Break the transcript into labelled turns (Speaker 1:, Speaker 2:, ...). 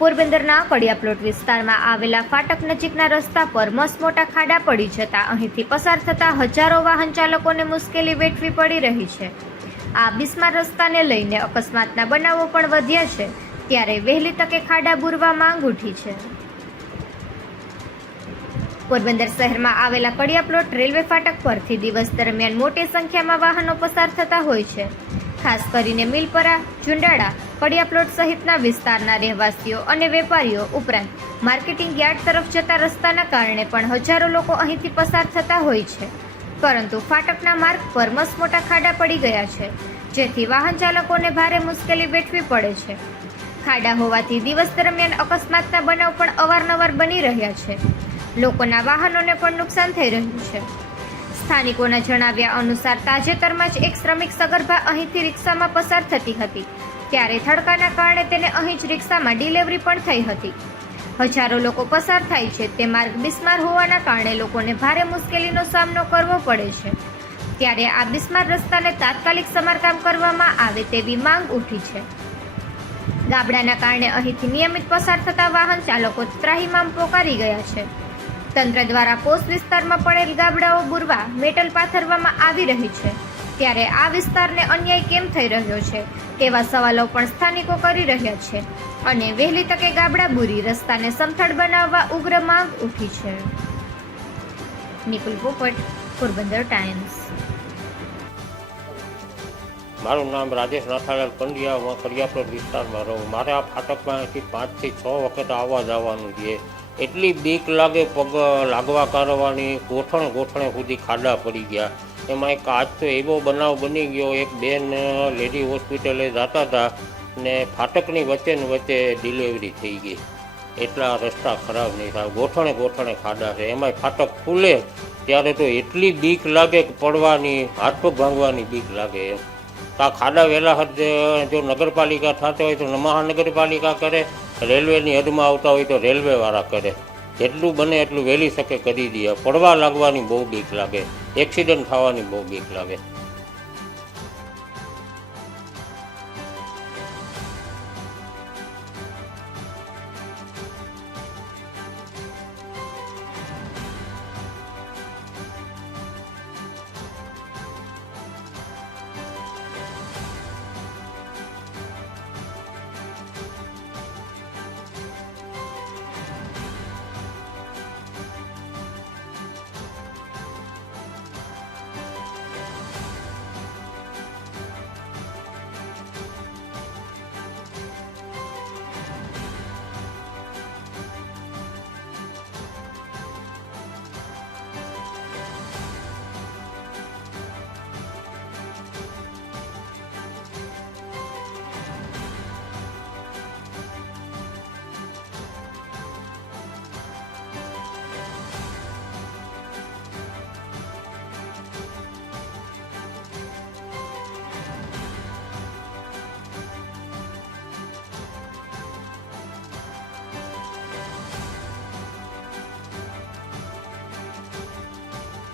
Speaker 1: પોરબંદરના કડિયા પ્લોટ વિસ્તારમાં આવેલા ફાટક નજીકના રસ્તા પર મસમોટા ખાડા પડી જતા અહીંથી પસાર થતા હજારો વાહન ચાલકોને મુશ્કેલી વેઠવી પડી રહી છે. આ બિસ્માર રસ્તાને લઈને અકસ્માતના બનાવો પણ વધ્યા છે. ત્યારે વહેલી તકે ખાડા બુરવા માંગ ઉઠી છે. પોરબંદર શહેરમાં આવેલા કડિયા પ્લોટ રેલવે ફાટક પરથી દિવસ દરમિયાન મોટી સંખ્યામાં વાહનો પસાર થતા હોય છે. ખાસ કરીને મિલપરા ઝુંડાળા પડિયા પ્લોટ સહિતના વિસ્તારના રહેવાસીઓ અને વેપારીઓ ઉપરાંત માર્કેટિંગ યાર્ડ તરફ જતા રસ્તાના કારણે પણ હજારો લોકો અહીંથી પસાર થતા હોય છે. પરંતુ ફાટકના માર્ગ પર મસમોટા ખાડા પડી ગયા છે, જેથી વાહન ચાલકોને ભારે મુશ્કેલી વેઠવી પડે છે. ખાડા હોવાથી દિવસ દરમિયાન અકસ્માતના બનાવ પણ અવારનવાર બની રહ્યા છે. લોકોના વાહનોને પણ નુકસાન થઈ રહ્યું છે. સ્થાનિકોના જણાવ્યા અનુસાર તાજેતરમાં જ એક શ્રમિક સગર્ભા અહીંથી રિક્ષામાં પસાર થતી હતી. ત્યારે થડકાના કારણે તેને અહીં જ રિક્ષામાં ડિલિવરી પણ થઈ હતી. હજારો લોકો પસાર થાય છે. તે માર્ગ બિસ્માર હોવાના કારણે લોકોને ભારે મુશ્કેલીનો સામનો કરવો પડે છે. ત્યારે આ બિસ્માર રસ્તાને તાત્કાલિક સમારકામ કરવામાં આવે તેવી માંગ ઉઠી છે. ગાબડાના કારણે અહીંથી નિયમિત પસાર થતા વાહન ચાલકો ત્રાહીમામ પોકારી ગયા છે. તંત્ર દ્વારા પોસ્ટ વિસ્તારમાં પડેલ ગાબડાઓ બુરવા મેટલ પાથરવામાં આવી રહી છે. ત્યારે આ વિસ્તારને અન્યાય કેમ થઈ રહ્યો છે? તેવા સવાલો પણ સ્થાનિકો કરી રહ્યા છે. અને વહેલી તકે ગાબડા બુરી રસ્તાને સમથળ બનાવવા ઉગ્ર માંગ ઉઠી છે. નિકુલ પોપટ, પોરબંદર ટાઈમ્સ.
Speaker 2: મારું નામ રાજેશ નાથાલાલ પંડ્યા. હું કરિયાપ્લોટ વિસ્તારમાં રહું. મારે આ ફાટકમાંથી પાંચથી છ વખત આવવા જવાનું છે. એટલી બીક લાગે પગ લાગવા કરવાની, ગોઠણ ગોઠણે સુધી ખાડા પડી ગયા. એમાં એક આજ તો એવો બનાવ બની ગયો, એક બેન લેડી હોસ્પિટલે જતા હતા ને ફાટકની વચ્ચે ને વચ્ચે ડિલિવરી થઈ ગઈ. એટલા રસ્તા ખરાબ નહીં થાય, ગોઠણે ગોઠણે ખાડા છે. એમાંય ફાટક ખુલે ત્યારે તો એટલી બીક લાગે કે પડવાની, હાથ પગ ભાંગવાની બીક લાગે. એમ તો આ ખાડા વહેલા હદ જો નગરપાલિકા થતા હોય તો મહાનગરપાલિકા કરે રેલવેની હદમાં આવતા હોય તો રેલવેવાળા કરે. જેટલું બને એટલું વહેલી શકે કરી દે. પડવા લાગવાની બહુ બીક લાગે. એક્સિડન્ટ થવાની બહુ બીક લાગે.